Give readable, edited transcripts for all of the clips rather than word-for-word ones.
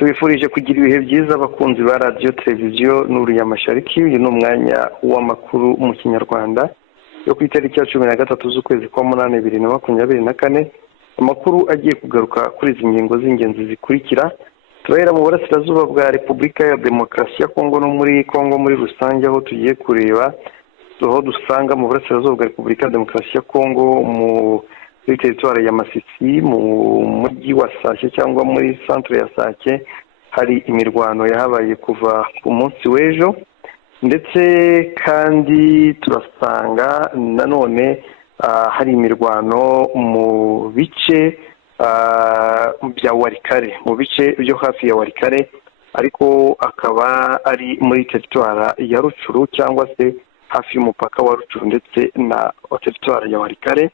tubifurije kugira ibihe byiza abakunzi ba radiyo televiziyo n'uriya mashariki. uyu ni umwanya w'amakuru mu kinyarwanda yo ku itariki ya 13 z'ukwezi kwa munani 2024. amakuru agiye kugaruka kuri izi ngingo z'ingenzi zikurikira. turahera mu burasirazuba bwa Repubulika ya Demokarasi ya Kongo no muri Kongo muri rusange, aho tugiye kureba aho dusanga mu burasirazuba bwa Repubulika ya Demokarasi ya Kongo muri teritwari ya Masisi mu mujyi wa Sake cyangwa muri centre ya Sake hari imirwano yahabaye kuva ku munsi w'ejo, ndetse kandi turasanga nanone hari imirwano mu bice bya Warikare, mu bice byo hafi ya Warikare, ariko akaba ari muri teritwari ya Rucuru cyangwa se hafi y'umupaka wa Rucuru ndetse na teritwari ya Warikare.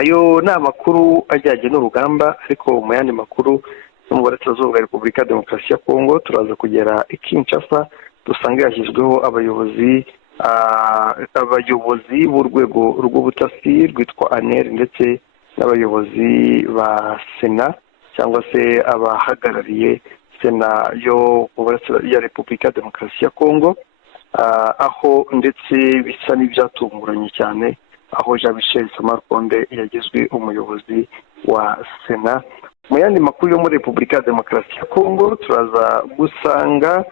ayo ni amakuru ajyanye n'urugamba, ariko mu yandi makuru mu burasirazuba bwa Repubulika ya Demokarasi ya Kongo turaza kugera i Kinshasa, dusanga yashyizweho abayobozi b'urwego rw'ubutasi rwitwa ANR ndetse n'abayobozi ba Sena cyangwa se abahagarariye Sena yo ya Repubulika ya Demokarasi ya Kongo, aho ndetse bisa n'ibyatunguranye cyane, aho Jean Michel Samarukonde yagizwe umuyobozi wa Sena. mu yandi makuru yo muri Repubulika ya Demokarasi ya Kongo turaza gusanga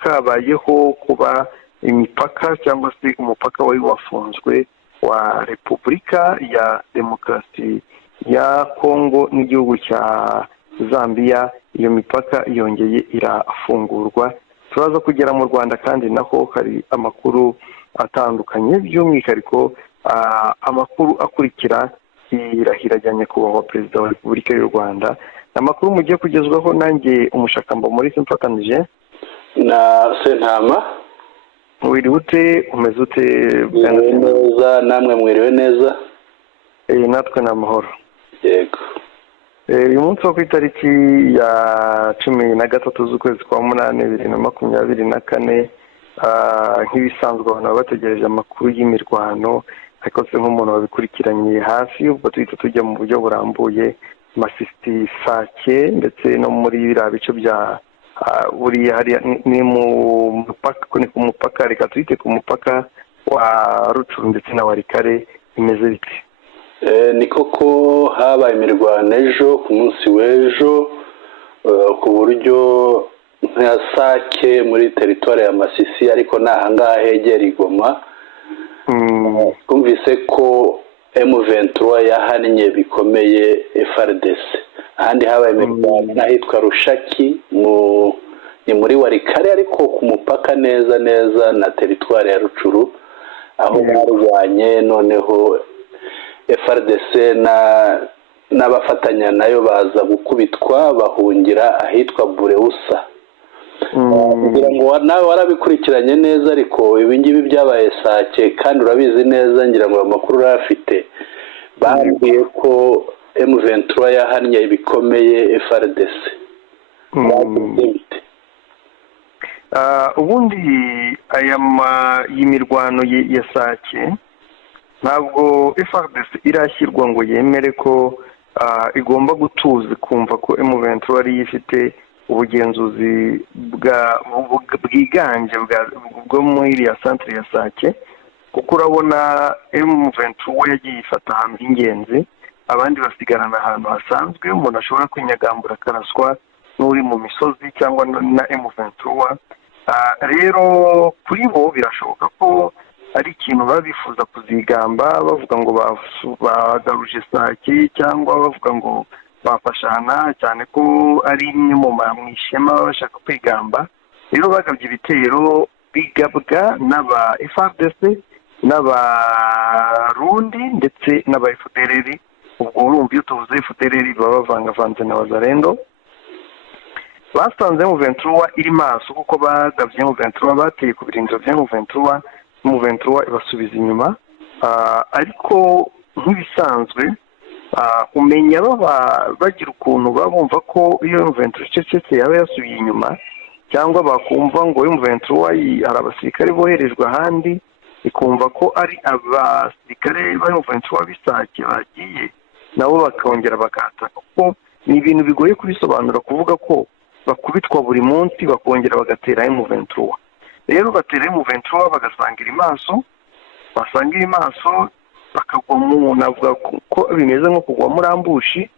habayeho kuba imipaka cyangwa se umupaka wari wafunzwe wa Repubulika ya Demokarasi ya Kongo n'igihugu cya Zambia. iyo mipaka yongeye irafungurwa. turaza kugera mu Rwanda kandi naho hari amakuru atandukanye, by'umwihariko amakuru akurikira irahirajyanye kubaho perezida wa Repubulika y'u Rwanda. amakuru mugiye kugezwaho nanjye umushakamba muri simfatanije na Sentama. wiriwe ute, umeze ute? neza, namwe mwiriwe neza? natwe ni amahoro. Yego. uyu munsi wo ku itariki ya 13 z'ukwezi kwa munani 2024, nk'ibisanzwe abantu baba bategereje amakuru y'imirwano, ariko se nk'umuntu wabikurikiranye hafi, ubwo tuhita tujya mu buryo burambuye Masisi, Sake ndetse no muri biriya bice bya buriya hari ni mu mupaka, reka tuhite ku mupaka wa Rucuru ndetse na Warikare. imeze bite? Ni koko habaye imirwano ejo ku munsi w'ejo, ku buryo nka Sake muri teritwari ya Masisi, ariko n'ahangaha hegera Igoma. twumvise ko M23 yahannye bikomeye FARDC. ahandi habaye imirwano n'ahitwa Rushaki ni muri Warikare, ariko ku mupaka neza na teritwari ya Rucuru, aho barwanye. noneho FARDC n'abafatanya nayo baza gukubitwa bahungira ahitwa Bureusa. kugira ngo nawe warabikurikiranye neza, ariko ibingibi byabaye Sake kandi urabizi neza, ngira ngo amakuru urafite. bambwiye ko M23 yahannye bikomeye FARDC. ubundi y'imirwano ya Sake ntabwo FARDC irashyirwa ngo yemere ko igomba gutuza, kumva ko M23 ari ifite ubugenzuzi bwiganje bwo muri iriya centre ya Sake, kuko urabona M23 yagiye ifata ahantu h'ingenzi, abandi basigarana ahantu hasanzwe umuntu ashobora kwinyagambura akaraswa n'uri mu misozi cyangwa na M23. rero kuri bo birashoboka ko ari ikintu baba bifuza kuzigamba, bavuga ngo bagaruje Sake cyangwa bavuga ngo bafashana, cyane ko ari imwe mu ishema bashaka kwigamba. rero bagabye ibitero bigabwa n'aba FARDC n'abarundi ndetse n'aba FDLR. ubwo urumva iyo tuvuze FDLR baba bavangavanze na Wazalendo. basanze M23 iri maso, kuko bagabye M23, bateye ku birindiro bya M23 ibasubiza inyuma. ariko nk'ibisanzwe umenya bagira ukuntu babumva ko iyo M23 icecetse yaba yasubiye inyuma, cyangwa bakumva ngo M23 hari abasirikare boherejwe ahandi, ikumva ko ari abasirikare ba M23 bisake bagiye nabo bakongera bakataka. kuko ni ibintu bigoye kubisobanura, kuvuga ko bakubitwa buri munsi bakongera bagatera M23. Rero batera M23 bagasangira imaso, basangira imaso bakagwa mu, navuga ko bimeze nko kugwa muri ambushi,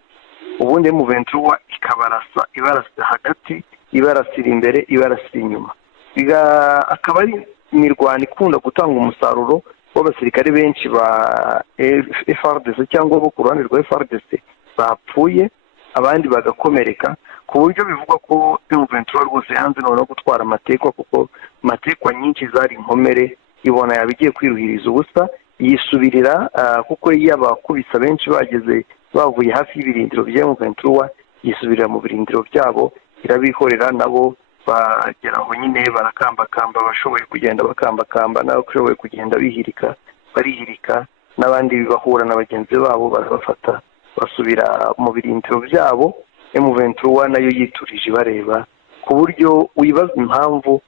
ubundi M23 ibarasa hagati, ibarasira imbere, ibarasira inyuma. Akaba ari imirwano ikunda gutanga umusaruro w'abasirikare benshi ba FARDC cyangwa bo ku ruhande rwa FARDC bapfuye, abandi bagakomereka, ku buryo bivugwa ko M23 rwose yanze no gutwara amatekwa, kuko amatekwa nyinshi zari inkomere, ibona yabigiye kwiruhiriza ubusa, yisubirira kuko yabakubisa benshi bavuye hafi y'ibirindiro bya M23, yisubirira mu birindiro byabo, irabihorera, nabo bageraho nyine barakambakamba, bashoboye kugenda bakambakamba, n'abashoboye kugenda barihirika, n'abandi bahura na bagenzi babo barabafata basubira mu birindiro byabo. M23 nayo yiturije bareba, ku buryo wibaza impamvu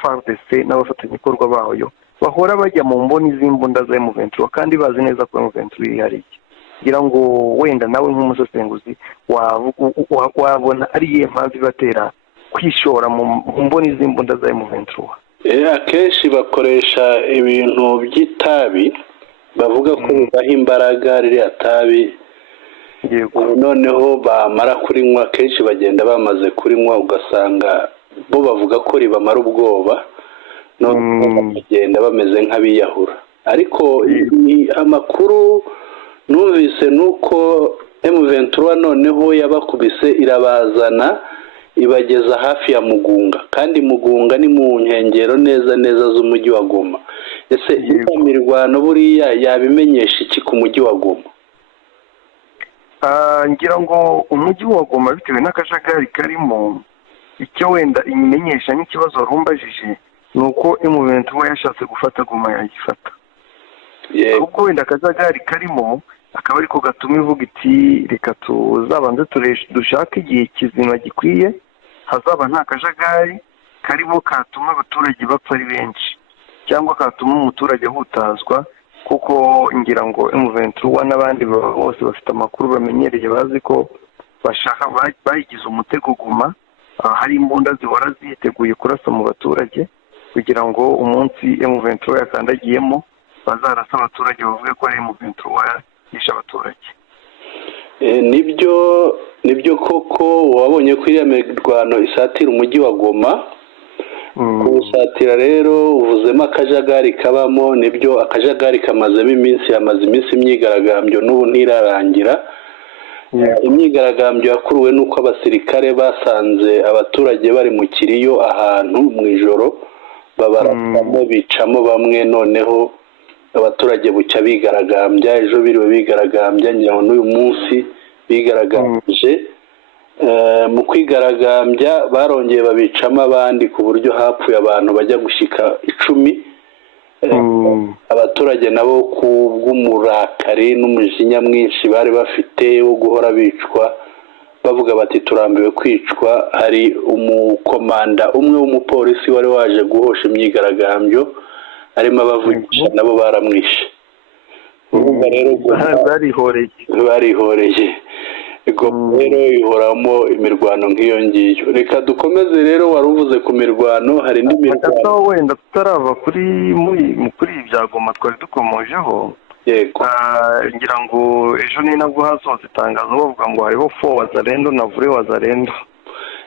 FARDC n'abafatanyabikorwa bayo bahora bajya mu mboni z'imbunda za M23 kandi bazi neza ko M23 ihari. Ngira ngo wenda nawe nk'umusesenguzi wabona ari iyihe mpamvu ibatera kwishora mu mboni z'imbunda za M23? Akenshi bakoresha ibintu by'itabi, bavuga ko bibaha imbaraga ririya tabi. Noneho bamara kurinywa, kenshi bagenda bamaze kurinywa, ugasanga bo bavuga ko ribamara ubwoba, noneho bagenda bameze nk'abiyahura. Ariko amakuru numvise nuko M23 noneho yabakubise irabazana ibageza hafi ya Mugunga, kandi Mugunga ni mu nkengero neza z'umujyi wa Goma. Ese imirwano buriya yabimenyesha iki ku mujyi wa Goma? Ngira ngo umujyi wa Goma bitewe n'akajagari karimo, icyo wenda imenyesha n'ikibazo warumbajije nuko M23 yashatse gufata Goma yagifata. Ubwo wenda akajagari karimo akaba ariko gatuma ivuga iti reka tuzabanze dushake igihe kizima gikwiye, hazaba nta kajagari karimo katuma abaturage bapfa ari benshi, cyangwa katuma umuturage ahutazwa, kuko ngira ngo M23 n'abandi bose bafite amakuru bamenyereye, bazi ko bashaka bayigize umutego Goma, hari imbunda zihora ziteguye kurasa mu baturage, kugira ngo umunsi M23 yakandagiyemo bazarasa abaturage bavuge ko ari M23 yisha abaturage. Nibyo koko wabonye ko iriya mirwano isatira umujyi wa Goma. Kuwusatira rero uvuzemo akajagari kabamo, nibyo akajagari kamazemo iminsi, yamaze iminsi imyigaragambyo n'ubu ntirarangira. Imyigaragambyo yakuruwe n'uko abasirikare basanze abaturage bari mu kiriyo ahantu mu ijoro, babarasamo bicamo bamwe, noneho abaturage bucya bigaragambya, ejo biriwe bigaragambya, ngira ngo n'uyu munsi bigaragambije. Mu kwigaragambya barongeye babicamo abandi, ku buryo hapfuye abantu bajya gushika 10. Abaturage nabo ku bw'umurakari n'umujinya mwinshi bari bafite wo guhora bicwa, bavuga bati turambiwe kwicwa. Hari umukomanda umwe w'umupolisi wari waje guhosha imyigaragambyo, arimo abavugisha, nabo baramwishe. Urumva rero barihoreye. Rero ihoramo imirwano nk'iyo ngiyo. Reka dukomeze rero, wari uvuze ku mirwano, hari indi mirwano wenda tutarava kuri ibya Goma twari dukomojeho. Ngira ngo ejo ni nabwo hasohotse itangazo bavuga ngo hariho 4 wazalendo na vure wazalendo.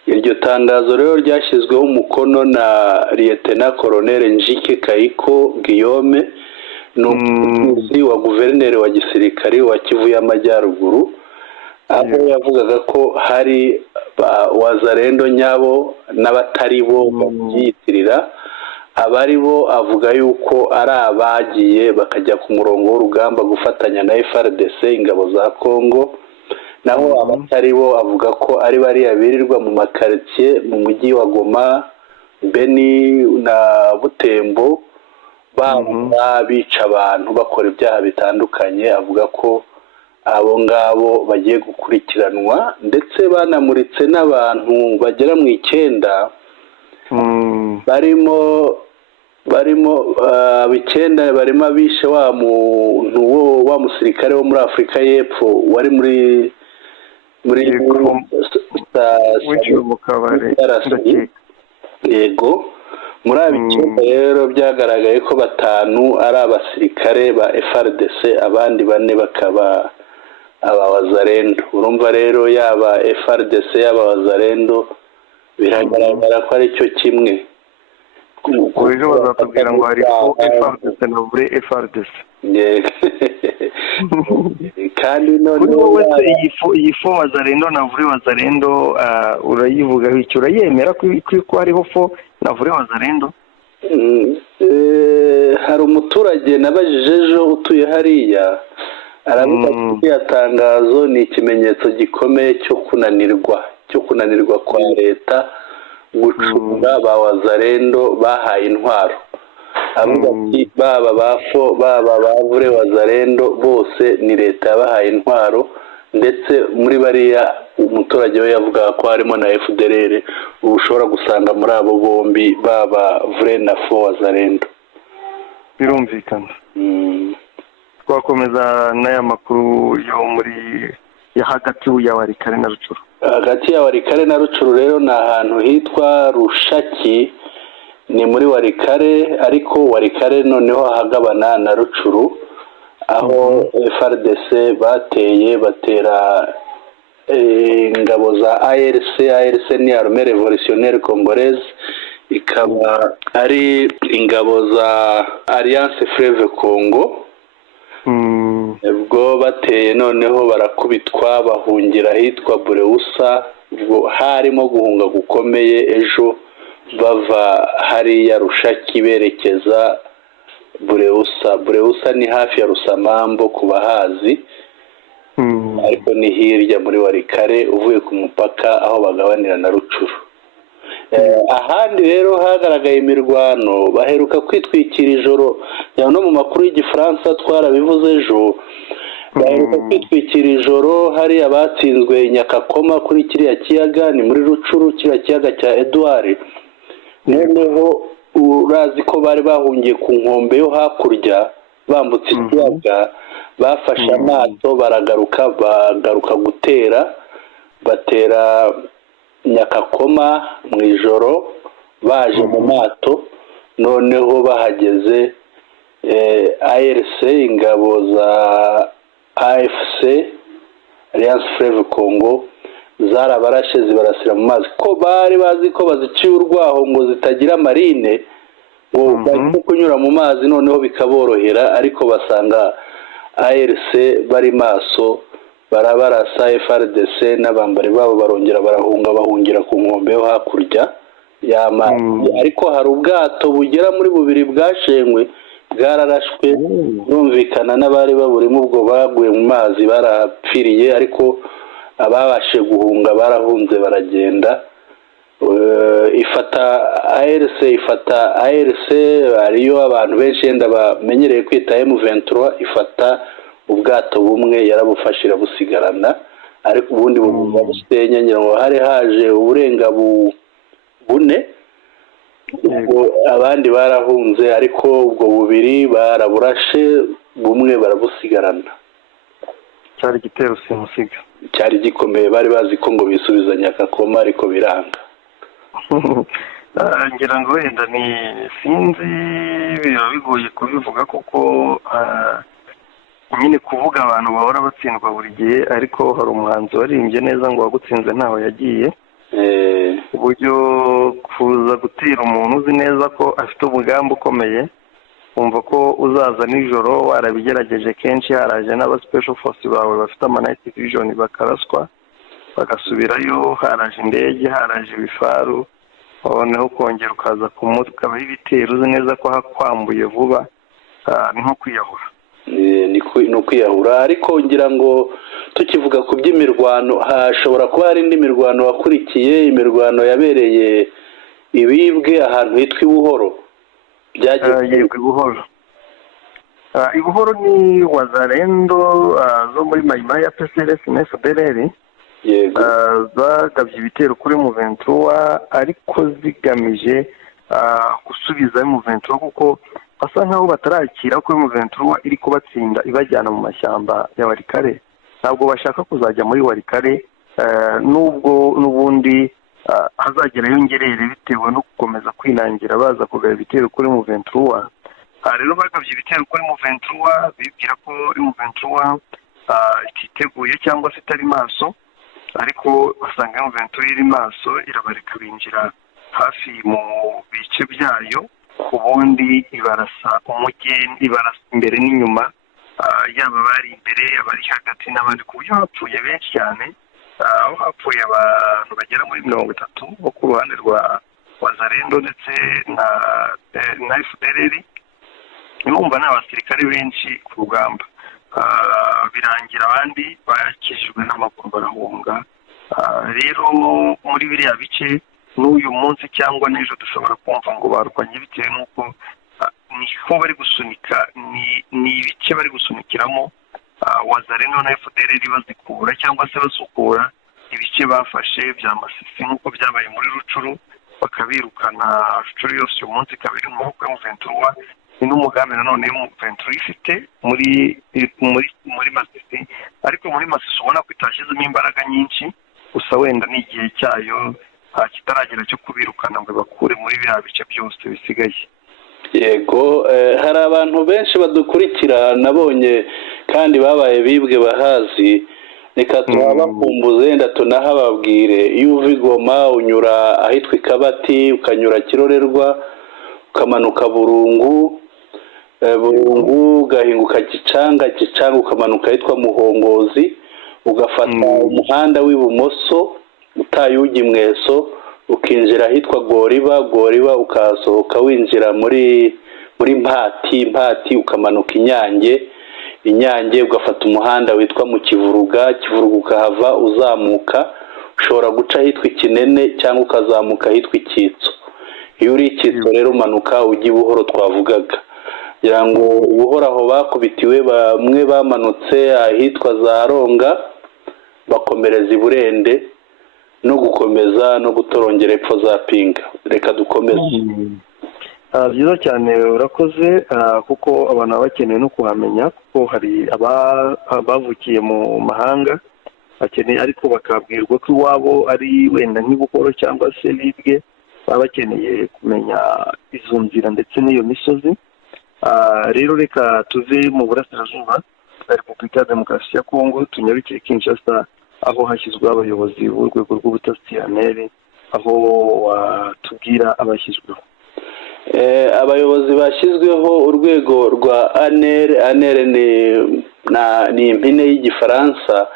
Iryo tangazo rero ryashyizweho umukono na Lieutenant Colonel Njike Kayiko Guillaume, n'umuvugizi wa guverineri wa gisirikari wa Kivu y'Amajyaruguru, aho yavugaga ko hari wazalendo nyabo n'abatari bo babyitirira. Abari bo avuga yuko ari abagiye bakajya ku murongo w'urugamba gufatanya na FARDC, ingabo za Kongo, naho abatari bo avuga ko ari bariya birirwa mu makaritiye mu mujyi wa Goma, Beni na Butembo, bica abantu, bakora ibyaha bitandukanye. Avuga ko abo ngabo bagiye gukurikiranwa, ndetse banamuritse n'abantu bagera mu 9 barimo 9 barimo abishe wa musirikare wo muri Afurika y'Epfo wari muri muri winjiye mu kabari yego muri abo icyenda rero byagaragaye ko 5 ari abasirikare ba FARDC abandi 4 bakaba abawazarendo. Urumva rero yaba FARDC yaba wazarendo biragaragara ko ari cyo kimwe. Ejo bazatubwira ngo hari FARDC na vure FARDC. Kandi none wese iyi fo wazarendo na vure wazarendo urayivuga icyo urayemera ko hariho fo na vure wazarendo? Hari umuturage nabajije ejo utuye hariya aravuga ko yatangazo ni ikimenyetso gikomeye cyo kunanirwa kwa leta gucunga ba wazarendo bahaye intwaro. Avuga ati baba bafo baba bavure wazarendo bose ni leta yabahaye intwaro, ndetse muri bariya umuturage we yavuga ko harimo na FDLR ushobora gusanga muri abo bombi baba vure na fo wazarendo. Birumvikana. Twakomeza n'aya makuru yo muri ya hagati ya Warikare na Rucuru. Hagati ya Warikare na Rucuru rero ni ahantu hitwa Rushaki, ni muri Warikare, ariko Warikare noneho hagabana na Rucuru, aho FARDC batera ingabo za ARC ni Armée Révolutionnaire Congolaise, ikaba ari ingabo za Alliance Fleuve Congo. Ubwo bateye noneho barakubitwa bahungira hitwa Bureusa. Ubwo harimo guhunga gukomeye ejo bava hariya Rushaki berekeza Bureusa ni hafi ya Rusamambo ku bahazi, ariko ni hirya muri Warikare uvuye ku mupaka aho bagabanira na Rucuru. Ahandi rero hagaragaye imirwano baheruka kwitwikira ijoro, no mu makuru y'Igifaransa twarabivuze ejo, baheruka kwitwikira ijoro hari abatsinzwe Nyakakoma kuri kiriya kiyaga, ni muri Rucuru, kiriya kiyaga cya Edouard. Noneho urazi ko bari bahungiye ku nkombe yo hakurya bambutse ikiyaga, bafashe amato bagaruka batera Nyakakoma mu ijoro baje mu mato. Noneho bahageze ARC ingabo za AFC Alliance Fleuve Congo zarabarashe zibarasira mu mazi, ko bari bazi ko baziciye urwaho ngo zitagira marine ngo bari kunyura mu mazi, noneho bikaborohera, ariko basanga ARC bari maso barabarasa. FARDC n'abambari babo barongera bahungira ku nkombe yo hakurya y'amazi, ariko hari ubwato bugera muri 2 bwashengwe bwararashwe, numvikana n'abari baburimo ubwo baguye mu mazi barapfiriye, ariko ababashe guhunga barahunze baragenda. ifata ARC ariyo abantu benshi yenda bamenyereye kwita M23, ifata ubwato bumwe yarabufashe irabusigarana, ariko ubundi bugomba gusenya. ngira ngo hari haje uburenga bune, ubwo abandi barahunze, ariko ubwo 2 baraburashe, bumwe barabusigarana. Cyari igitero simusiga, cyari gikomeye, bari bazi ko ngo bisubiza Nyakakoma ariko biranga. ngira ngo wenda ni sinzi biba bigoye kubivuga kuko nyine kuvuga abantu bahora batsindwa buri gihe, ariko hari umuhanzi waririmbye neza ngo wagutsinze ntaho yagiye. Uburyo kuza gutera umuntu uzi neza ko afite umugambi ukomeye, umva ko uzaza nijoro warabigerageje kenshi, haraje n'aba special force bawe bafite ama night vision bakaraswa bagasubirayo, haraje indege, haraje ibifaru, noneho kongera ukaza ku mutwe ukabaho ibitero uzi neza ko hakwambuye vuba, ni nko kwiyahura. Ni ukwiyahura. Ariko ngira ngo tukivuga ku by'imirwano, hashobora kuba hari indi mirwano wakurikiye, imirwano yabereye Ibibwe ahantu hitwa Ibuhoro. Yego, Ibuhoro ni wazarendo zo muri Maimaya PSLF na FDLR. Yego. Zagabye ibitero kuri M23, ariko zigamije gusubiza M23 kuko basa nkaho batarakira ko M23 iri kubatsinda ibajyana mu mashyamba ya Warikare. Ntabwo bashaka kuzajya muri Warikare nubwo n'ubundi hazagera yongerere bitewe no gukomeza kwinangira baza kugaba ibitero kuri M23. Rero bagabye ibitero kuri M23 bibwira ko M23 ititeguye cyangwa se itari maso, ariko basanga M23 iri maso, irabareka binjira hafi mu bice byayo, ubundi ibarasa umugeni, ibarasa imbere n'inyuma, yaba bari imbere abari hagati n'abandi, ku buryo hapfuye benshi cyane. Aho hapfuye abantu bagera muri 30 bo ku ruhande rwa Wazalendo ndetse na FDLR. Numva n'abasirikare benshi ku rugamba, birangira abandi bakijijwe n'amaguru barahunga. Rero muri biriya bice n'uyu munsi cyangwa n'ejo dushobora kumva ngo barwanye bitewe n'uko niko bari gusunika, ni ibice bari gusunikiramo Wazalendo na FDLR bazikura cyangwa se basukura ibice bafashe bya Masisi nk'uko byabaye muri Rucuru, bakabirukana. Rucuru yose uyu munsi kabiri mu maboko ya M23. Ni n'umugambi nanone M23 ifite muri Masisi, ariko muri Masisi ubona ko itashyizemo imbaraga nyinshi, gusa wenda n'igihe cyayo kitaragera cyo kubirukana ngo bakure muri biriya bice byose bisigaye. Yego, hari abantu benshi badukurikira nabonye kandi babaye bibwe bahazi, reka tubakumbuze wenda tunahababwire. Iyo uva i Goma unyura ahitwa Ikabati, ukanyura Kirorerwa, ukamanuka Burungu, ugahinguka Gicanga ukamanuka ahitwa Muhongozi, ugafata umuhanda w'ibumoso utaye ujya Mweso, ukinjira ahitwa Goriba ukasohoka winjira muri Mpati, ukamanuka Inyange ugafata umuhanda witwa mu Kivuruga ukahava uzamuka, ushobora guca ahitwa Ikinene cyangwa ukazamuka ahitwa Icyitso. Iyo uri Icyitso rero umanuka ujya Buhoro twavugaga, kugira ngo Buhoro aho bakubitiwe bamwe bamanutse ahitwa za Ronga, bakomereza Iburende no gukomeza no gutorongera epfo za Pinga. Reka dukomeze. Byiza cyane, urakoze, kuko abantu baba bakeneye no kuhamenya, kuko hari abavukiye mu mahanga bakeneye, ariko bakabwirwa ko iwabo ari wenda nk'Ibuhoro cyangwa se Libwe, baba bakeneye kumenya izo nzira ndetse n'iyo misozi. Rero reka tuve mu burasirazuba bwa Repubulika ya Demokarasi ya Kongo tunyarukire Kinshasa, aho hashyizweho abayobozi b'urwego rw'ubutasi ANR, aho watubwira abashyizweho. Abayobozi bashyizweho urwego rwa ANR ni impine y'Igifaransa,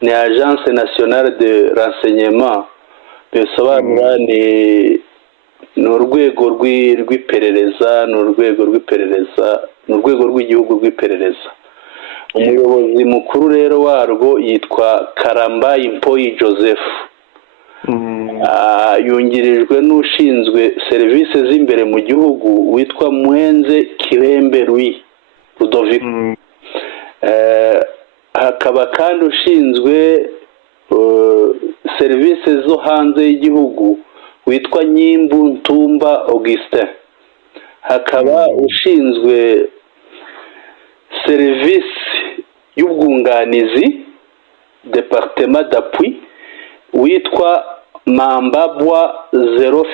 ni Agence Nationale de Renseignement, bisobanura ni urwego rw'iperereza, ni urwego rw'igihugu rw'iperereza. Umuyobozi mukuru rero warwo yitwa Karambayi Mpoyi Joseph, yungirijwe n'ushinzwe serivisi z'imbere mu gihugu witwa Muhenze Kirembe Louis Ludovic. Hakaba kandi ushinzwe serivisi zo hanze y'igihugu witwa Nyimbu Ntumba Augustin. Hakaba ushinzwe serivisi y'ubwunganizi Departement d'appui witwa Mambabwa Zero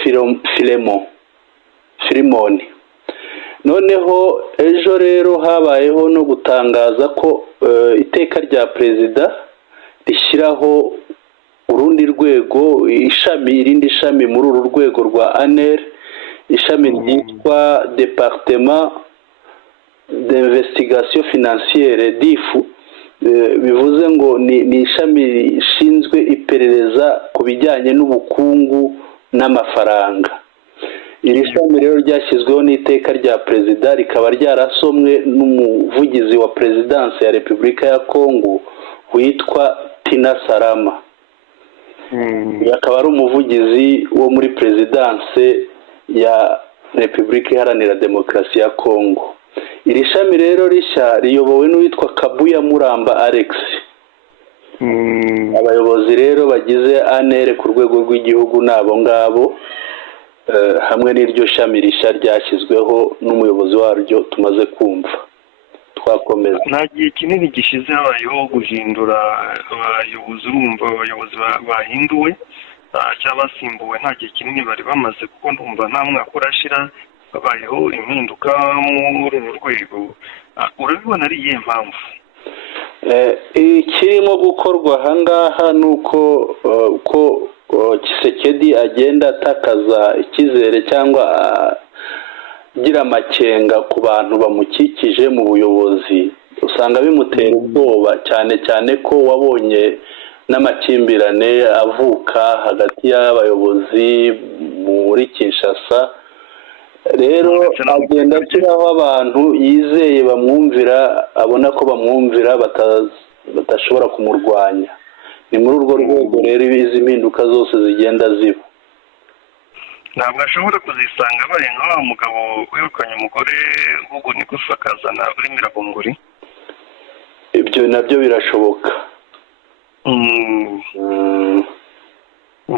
Filimoni. Noneho ejo rero habayeho no gutangaza ko iteka rya perezida rishyiraho urundi rwego, irindi shami muri uru rwego rwa ANR, ishami ryitwa Departement d'investigation financière DIFU. Bivuze ngo ni ishami rishinzwe iperereza ku bijyanye n'ubukungu n'amafaranga. Iri shami rero ryashyizweho n'iteka rya perezida, rikaba ryarasomwe n'umuvugizi wa Perezidansi ya Repubulika ya Kongo witwa Tina Salama. Akaba ari umuvugizi wo muri Perezidansi ya Repubulika Iharanira Demokarasi ya Kongo. Iri shami rero rishya riyobowe n'uwitwa Kabuya Muramba Alex. Abayobozi rero bagize ANR ku rwego rw'igihugu n'abo ngabo, hamwe n'iryo shami rishya ryashyizweho n'umuyobozi waryo tumaze kumva. twakomeza. nta gihe kinini gishize habayeho guhindura abayobozi, urumva abayobozi bahinduwe cyangwa basimbuwe nta gihe kinini bari bamaze, kuko ndumva nta mwaka urashira habayeho impinduka muri uru rwego. Urabibona ari iyihe mpamvu? Ikirimo gukorwa aha ngaha ni uko Tshisekedi agenda atakaza icyizere cyangwa agira amakenga ku bantu bamukikije mu buyobozi. Usanga bimutera ubwoba cyane cyane ko wabonye n'amakimbirane avuka hagati y'abayobozi muri Kinshasa. Rero agenda ashyiraho abantu yizeye bamwumvira, abona ko bamwumvira batashobora kumurwanya. Ni muri urwo rwego rero izi mpinduka zose zigenda ziba. Ntabwo ashobora kuzisanga abaye nka wa mugabo wirukanye umugore ahubwo niko akazana uri Mirabunguri. Ibyo nabyo birashoboka.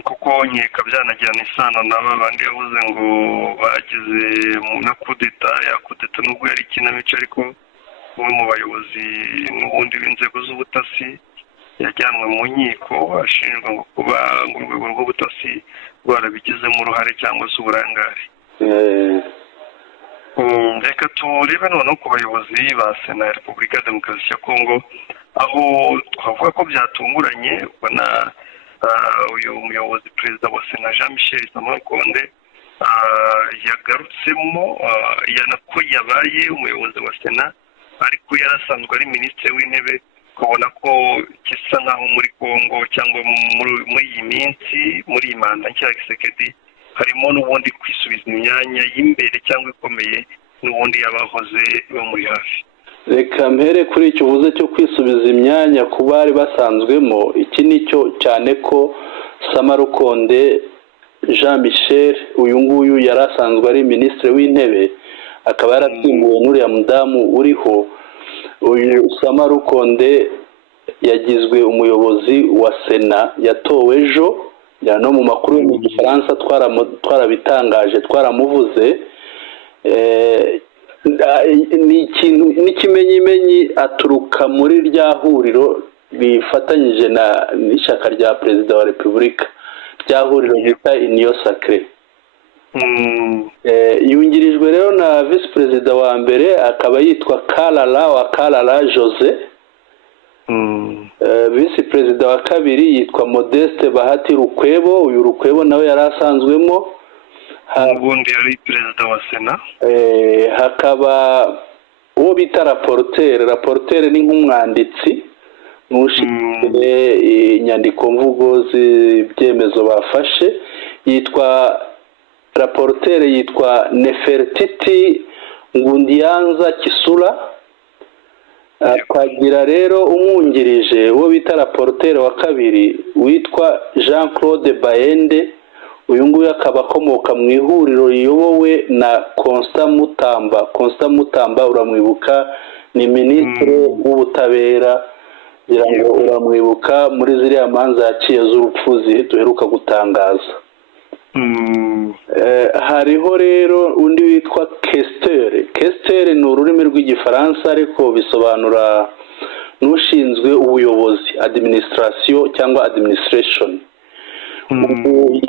Kuko nkeka byanagirana isano n'aba bandi yavuze ngo bagize na kudeta, ya kudeta nubwo yari ikinamico, ariko umwe mu bayobozi n'ubundi b'inzego z'ubutasi yajyanwe mu nkiko ashinjwa ngo kuba urwego rw'ubutasi rwarabigizemo uruhare cyangwa se uburangare. Reka turebe noneho ku bayobozi ba Sena ya Repubulika ya Demokarasi ya Kongo, aho twavuga ko byatunguranye ubona uyu muyobozi perezida wa Sena Jean Michel Samakonde yagarutsemo ko yabaye umuyobozi wa Sena ariko yarasanzwe ari minisitiri w'intebe. Ukabona ko gisa nkaho muri Kongo cyangwa muri iyi minsi, muri iyi manda nshya ya Tshisekedi harimo n'ubundi kwisubiza imyanya y'imbere cyangwa ikomeye n'ubundi yabahoze bamuri hafi. Reka mpere kuri icyo uvuze cyo kwisubiza imyanya ku bari basanzwemo. Iki nicyo cyane ko Samakonde Jean Michel uyu nguyu yari asanzwe ari minisitiri w'intebe, akaba yarasimbuwe n'uriya mudamu uriho. Uyu Samakonde yagizwe umuyobozi wa Sena, yatowe ejo. No mu makuru yo mu Gifaransa twarabitangaje, twaramuvuze. Ni ikintu n'ikimenyimenyi, aturuka muri rya huriro bifatanyije n'ishyaka rya perezida wa repubulika, rya huriro bita Union Sacrée. Yungirijwe rero na visi perezida wa mbere akaba yitwa Kalala Jose. Visi perezida wa kabiri yitwa Modeste Bahati Rukwebo. Uyu Rukwebo nawe yari asanzwemo. Ubundi yari perezida wa Sena. Hakaba uwo bita raportere ni nk'umwanditsi n'ushinzwe inyandiko mvugo z'ibyemezo bafashe. Raportere yitwa Nefertiti Ngundianza Kisula. Akagira rero umwungirije uwo bita raportere wa kabiri witwa Jean Claude Bayende. Uyu nguyu akaba akomoka mu ihuriro riyobowe na Constant Mutamba. Uramwibuka, ni minisitiri w'ubutabera, kugira ngo uramwibuka muri ziriya manza yaciye z'urupfu duheruka gutangaza. Hariho rero undi witwa Kestere ni ururimi rw'igifaransa ariko bisobanura n'ushinzwe ubuyobozi, administration cyangwa administration.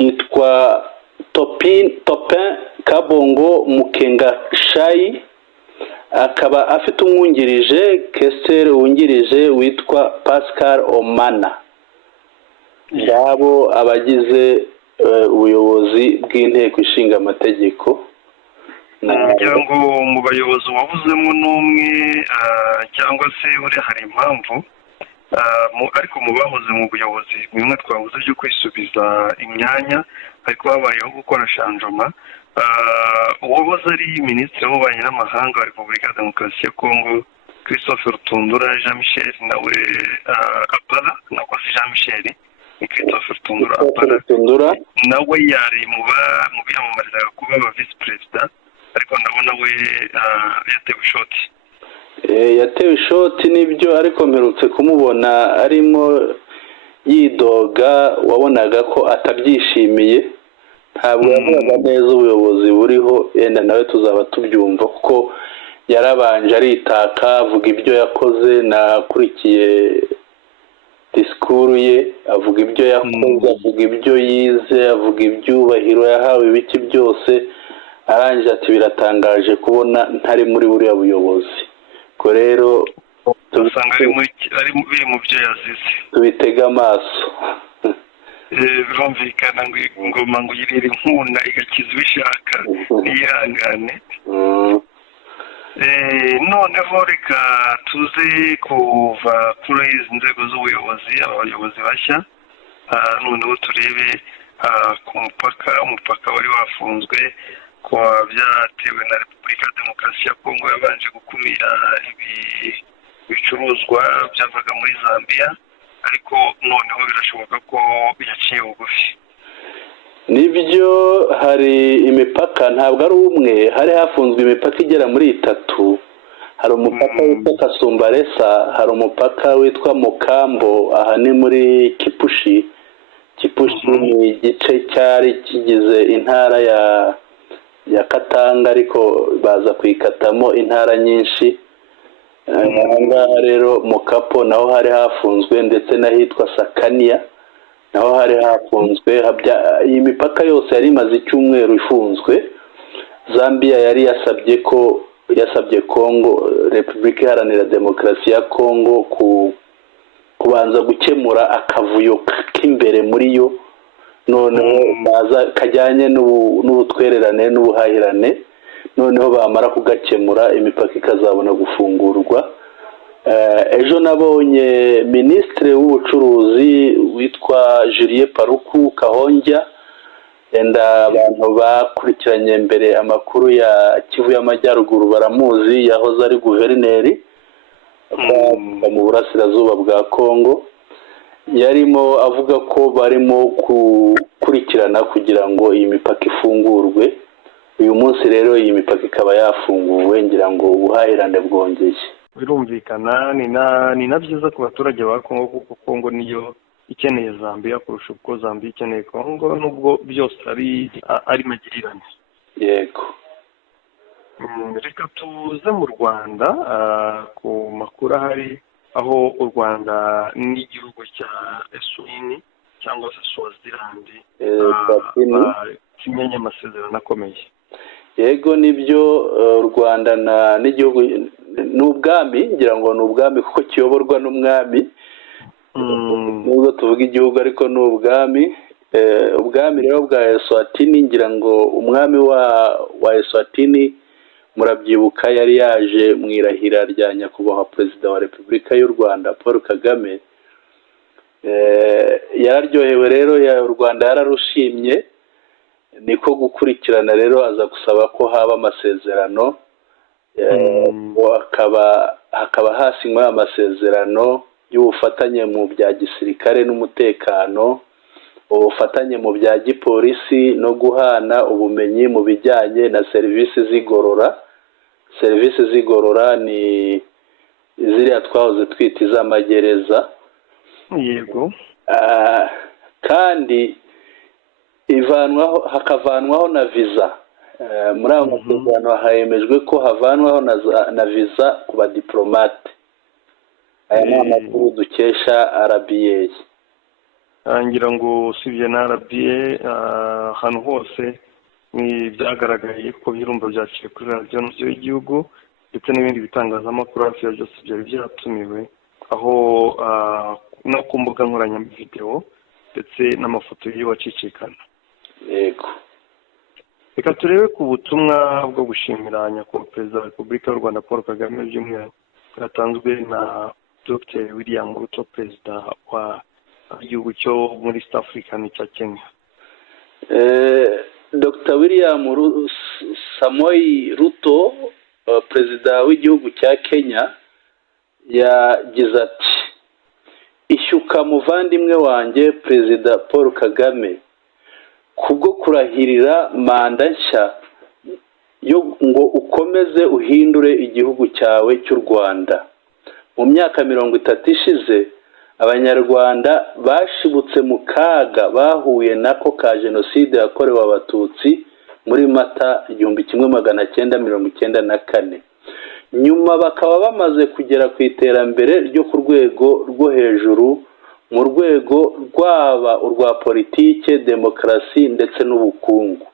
Yitwa Topin Kabongo Mukengashayi. Akaba afite umwungirije Kestere wungirije witwa Pascal Omana. Yabo abagize ubuyobozi bw'inteko ishinga amategeko. Ngira ngo mu bayobozi wavuzemo n'umwe cyangwa se uri hari impamvu, ariko mu bahoze mu buyobozi bimwe twavuze byo kwisubiza imyanya, ariko habayeho gukora shanjoma. Uwahoze ari minisitiri w'ububanyi n'amahanga wa Repubulika ya Demokarasi ya Kongo Christophe Rutundura Jean Michel, nawe Apala nako si Jean Michel, Christophe Rutundura nawe yari mu biyamamarizaga kuba aba visi perezida, ariko ndabona we yatewe ishoti. Yatewe ishoti nibyo, ariko mperutse kumubona arimo yidoga, wabonaga ko atabyishimiye. Ntabwo yavugaga neza ubuyobozi buriho, yenda nawe tuzaba tubyumva kuko yarabanje aritaka avuga ibyo yakoze, nakurikiye disikuru ye, avuga ibyo yakoze, avuga ibyo yize, avuga ibyubahiro yahawe, ibiki byose, arangije ati biratangaje kubona ntari muri buriya buyobozi. ko rero usanga ari biri mu byo yazize, tubitega amaso. birumvikana ngo ingoma ngo yirire inkunda igakiza ubishaka ntiyihangane. Noneho reka tuze kuva kuri izi nzego z'ubuyobozi, abayobozi bashya, noneho turebe ku umupaka wari wafunzwe kuba byatewe na Repubulika ya Demokarasi ya Kongo yabanje gukumira ibicuruzwa byavaga muri Zambia, ariko noneho birashoboka ko yaciye bugufi. Nibyo, hari imipaka, ntabwo ari umwe, hari hafunzwe imipaka igera muri 3. hari umupaka witwa Kasumbalesa, hari umupaka witwa Mukambo, aha ni muri Kipushi. Ni igice cyari kigize intara ya Katanga, ariko baza kwikatamo intara nyinshi. Aha rero Mukapo naho hari hafunzwe, ndetse n'ahitwa Sakania naho hari hafunzwe. Iyi mipaka yose yari imaze icyumweru ifunzwe. Zambia yari yasabye Kongo, Repubulika Iharanira Demokarasi ya Kongo, kubanza gukemura akavuyo k'imbere muri yo, noneho baza kajyanye n'ubutwererane n'ubuhahirane, noneho bamara kugakemura imipaka ikazabona gufungurwa. Ejo nabonye Minisitiri w'ubucuruzi witwa Julien Paluku Kahongya, enda abantu bakurikiranye mbere amakuru ya Kivu y'Amajyaruguru baramuzi, yahoze ari guverineri mu burasirazuba bwa Kongo. Yarimo avuga ko barimo gukurikirana kugira ngo iyi mipaka ifungurwe. Uyu munsi rero iyi mipaka ikaba yafunguwe, ngira ngo ubuhahirane bwongeye. Birumvikana ni na byiza ku baturage ba Kongo, kuko Kongo niyo ikeneye Zambia kurusha uko Zambia ikeneye Kongo, nubwo byose ari magirirane. Yego. Reka tuze mu Rwanda ku makuru ahari, aho u Rwanda n'igihugu cya Eswatini cyangwa se Swaziland kimenye amasezerano akomeye. Yego, nibyo. U Rwanda n'igihugu n'ubwami, ngira ngo n'ubwami kuko kiyoborwa n'umwami. Nubwo tuvuga igihugu ariko n'ubwami. Ubwami rero bwa Eswatini, ngira ngo umwami wa Eswatini murabyibuka yari yaje mu irahira rya nyakubahwa Perezida wa Repubulika y'u Rwanda Paul Kagame. Yararyohewe rero, u Rwanda yararushimye, niko gukurikirana rero aza gusaba ko haba amasezerano, hakaba hasinywe amasezerano y'ubufatanye mu bya gisirikare n'umutekano, ubufatanye mu bya gipolisi, no guhana ubumenyi mu bijyanye na serivisi z'igorora. Serivisi z'igorora ni ziriya twahoze twita iz'amagereza. Yego. Kandi hakavanwaho na viza. Muri ayo masezerano hemejwe ko havanwaho na viza ku badiplomate. Aya ni amakuru dukesha RBA. Ngira ngo usibye na RBA, ahantu hose byagaragaye ko birumva byaciye kuri radiyo y'igihugu ndetse n'ibindi bitangazamakuru hafi ya byose byari byatumiwe, aho no ku mbuga nkoranyambaga ndetse n'amafoto y'iyo wacicikana. Yego. Reka turebe ku butumwa bwo gushimira nyakubahwa Perezida wa Repubulika y'u Rwanda Paul Kagame, by'umwihariko bwatanzwe na Dr. William Ruto, Perezida wa igihugu cyo muri East Africa cya Kenya. Dr. William Samoei Ruto, Perezida w'igihugu cya Kenya, yagize ati: ishyuka muvandimwe wanjye Perezida Paul Kagame kubwo kurahirira manda nshya ngo ukomeze uhindure igihugu cyawe cy'u Rwanda. Mu myaka 30 ishize, Abanyarwanda bashibutse mu kaga bahuye nako ka jenoside yakorewe Abatutsi muri Mata 1994. nyuma bakaba bamaze kugera ku iterambere ryo ku rwego rwo hejuru mu rwego rwaba urwa politike, demokarasi ndetse n'ubukungu.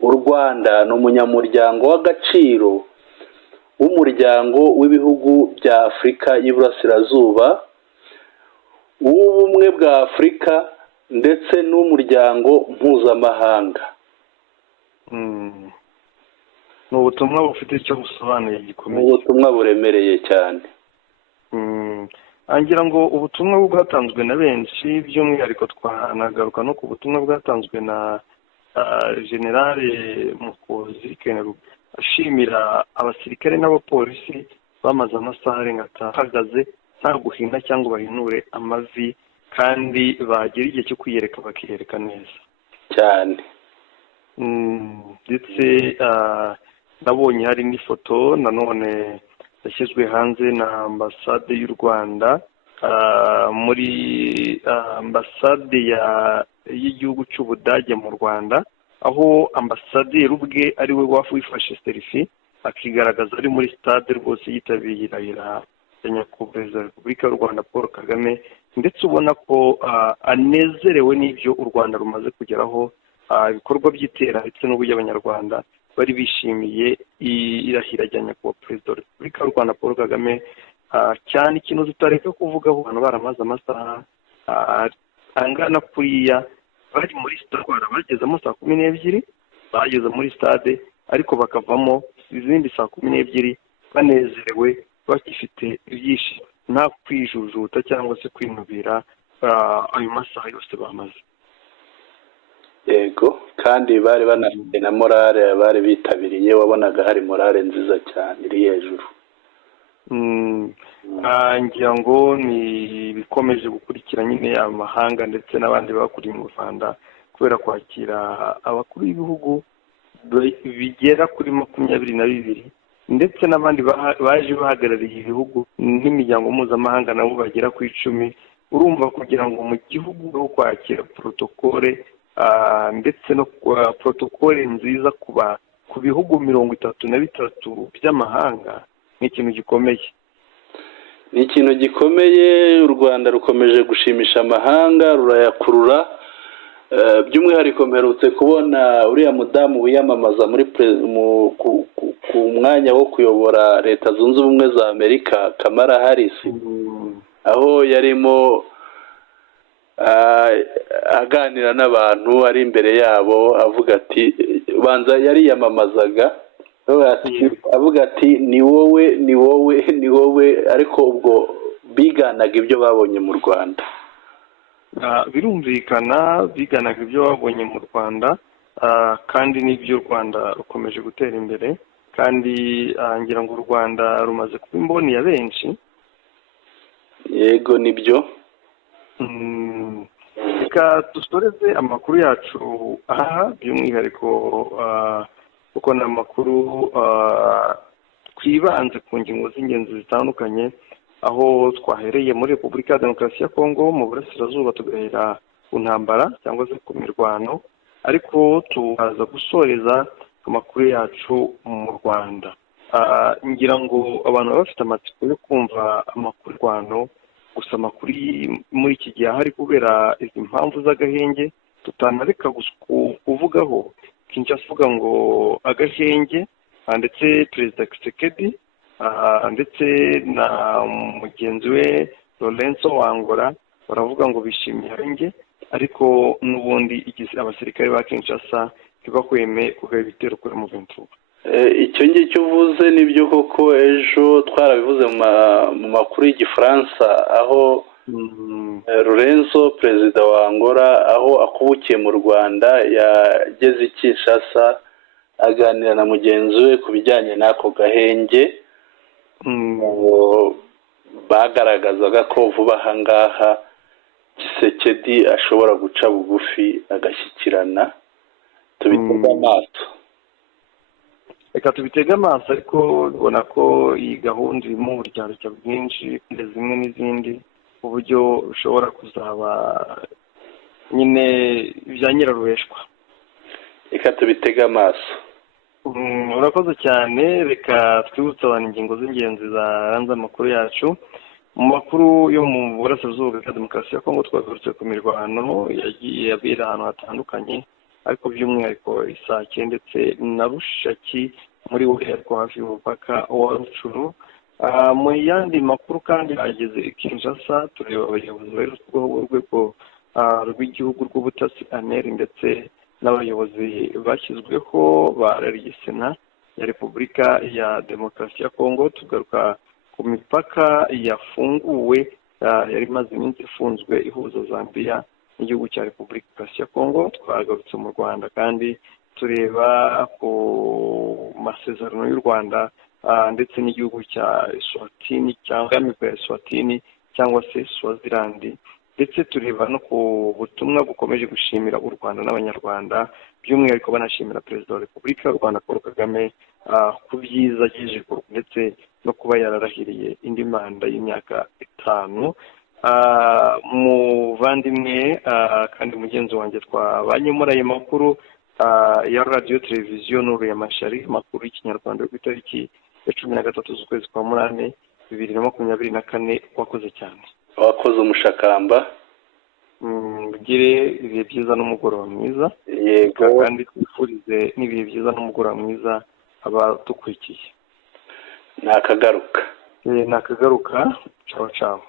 U Rwanda ni umunyamuryango w'agaciro w'umuryango w'ibihugu bya Afurika y'Iburasirazuba, w'ubumwe bwa Afurika ndetse n'umuryango mpuzamahanga. ni ubutumwa bufite icyo busobanuye gikomeye, ubutumwa buremereye cyane. ngira ngo ubutumwa bwatanzwe na benshi, by'umwihariko twanagaruka no ku butumwa bwatanzwe na generale Mukozi Kainerugaba ashimira abasirikare n'abapolisi bamaze amasaha arenga atahagaze nta guhina cyangwa bahinure amavi, kandi bagera igihe cyo kwiyereka bakiyereka neza cyane. ndetse nabonye hari n'ifoto nanone yashyizwe hanze na ambasade y'u Rwanda muri ambasade y'igihugu cy'Ubudage mu Rwanda, aho ambasaderi ubwe ari we wifashe serifi akigaragaza ari muri stade rwose yitabiriye irahira ya nyakubahwa perezida wa Repubulika y'u Rwanda Paul Kagame, ndetse ubona ko anezerewe n'ibyo u Rwanda rumaze kugeraho, ibikorwa by'iterambere ndetse n'uburyo abanyarwanda bari bishimiye irahira rya nyakubahwa perezida wa Repubulika y'u Rwanda Paul Kagame. Cyane ikintu tutareka kuvugaho, abantu baramaze amasaha angana kuriya bari muri stade, bagezemo saa 12 bageze muri stade, ariko bakavamo izindi saa 12 banezerewe bagifite ibyishimo, nta kwijujuta cyangwa se kwinubira ayo masaha yose bamaze. Yego, kandi bari banafite na morale, bari bitabiriye, wabonaga hari morale nziza cyane iri hejuru. ngira ngo ni bikomeje gukurikira nyine amahanga ndetse n'abandi bakuriye mu Rwanda, kubera kwakira abakuru b'ibihugu bigera kuri 22 ndetse n'abandi baje bahagarariye ibihugu n'imiryango mpuzamahanga nabo bagera ku 10. urumva kugira ngo mu gihugu ho kwakira protokole ndetse no protokole nziza ku bihugu 33 by'amahanga ni ikintu gikomeye. Ni ikintu gikomeye. U Rwanda rukomeje gushimisha amahanga, rurayakurura. By'umwihariko mperutse kubona uriya mudamu wiyamamaza muri ku mwanya wo kuyobora Leta Zunze Ubumwe za Amerika, Kamala Harris, aho yarimo aganira n'abantu ari imbere yabo, avuga ati banza yariyamamazaga avuga ati ni wowe ni wowe ni wowe, ariko ubwo biganaga ibyo babonye mu Rwanda. Birumvikana biganaga ibyo babonye mu Rwanda, kandi n'ibyo u Rwanda rukomeje gutera imbere, kandi ngira ngo u Rwanda rumaze kuba imboni ya benshi. Yego, nibyo. Reka dusoreze amakuru yacu aha, by'umwihariko kuko ni amakuru twibanze ku ngingo z'ingenzi zitandukanye, aho twahereye muri Repubulika ya Demokarasi ya Kongo mu burasirazuba, tugahera ku ntambara cyangwa se ku mirwano, ariko tukaza gusoreza amakuru yacu mu Rwanda. Ngira ngo abantu baba bafite amatsiko yo kumva amakuru y'Rwanda, gusa amakuru muri iki gihe hari kubera izi mpamvu z'agahenge tutanareka kuvugaho. Kinshasa avuga ngo agahenge, ndetse Perezida Tshisekedi ndetse na mugenzi we Lorenzo Wangora baravuga ngo bishimiye agahenge, ariko n'ubundi abasirikare ba Kinshasa ntibahweme kugaba ibitero kuri M23. Icyo ngicyo uvuze nibyo koko, ejo twarabivuze mu makuru y'Igifaransa, aho Lorenzo perezida wa Angola aho akubukiye mu Rwanda yageze i Kinshasa aganira na mugenzi we ku bijyanye n'ako gahenge. Bagaragazaga ko vuba aha ngaha Tshisekedi ashobora guca bugufi agashyikirana. Tubitega amaso. Reka tubitega amaso, ariko ubona ko iyi gahunda irimo uburyarya bwinshi zimwe n'izindi, uburyo ushobora kuzaba nyine bya nyiraruheshwa. Reka tubitega amaso. urakoze cyane. Reka twibutse abantu ingingo z'ingenzi zaranze amakuru yacu. Mu makuru yo mu burasirazuba bwa demokarasi ya Kongo twagarutse ku mirwano yagiye abera ahantu hatandukanye, ariko by'umwihariko Isake ndetse na Rushaki muri buriya ariko hafi y'umupaka wa Rucuru. Mu yandi makuru kandi ageze Kinshasa, tureba abayobozi b'urwego rw'igihugu rw'ubutasi ANR ndetse n'abayobozi bashyizweho ba Sena ya Repubulika ya Demokarasi ya Kongo. Tugaruka ku mipaka yafunguwe yari imaze iminsi ifunzwe ihuza Zambia n'igihugu cya Repubulika ya Kongo. Twagarutse mu Rwanda kandi tureba ku masezerano y'u Rwanda ndetse n'igihugu cya Eswatini cyangwa imipaka ya Eswatini cyangwa se Swaziland, ndetse tureba no ku butumwa bukomeje gushimira u Rwanda n'abanyarwanda, by'umwihariko banashimira Perezida wa Repubulika y'u Rwanda Paul Kagame ku byiza agejeje ndetse no kuba yararahiriye indi manda y'imyaka 5. Muvandimwe kandi mugenzi wanjye twabanye muri ayo makuru ya radiyo televiziyo Nuru ya Mashari, amakuru y'ikinyarwanda ku itariki ya 13 z'ukwezi kwa Munani 2024. Wakoze cyane. Wakoze umushakamba. Ugire ibihe byiza n'umugoroba mwiza. Yego, kandi twifurize n'ibihe byiza n'umugoroba mwiza abadukurikiye. nakagaruka. Nakagaruka. Ciao ciao.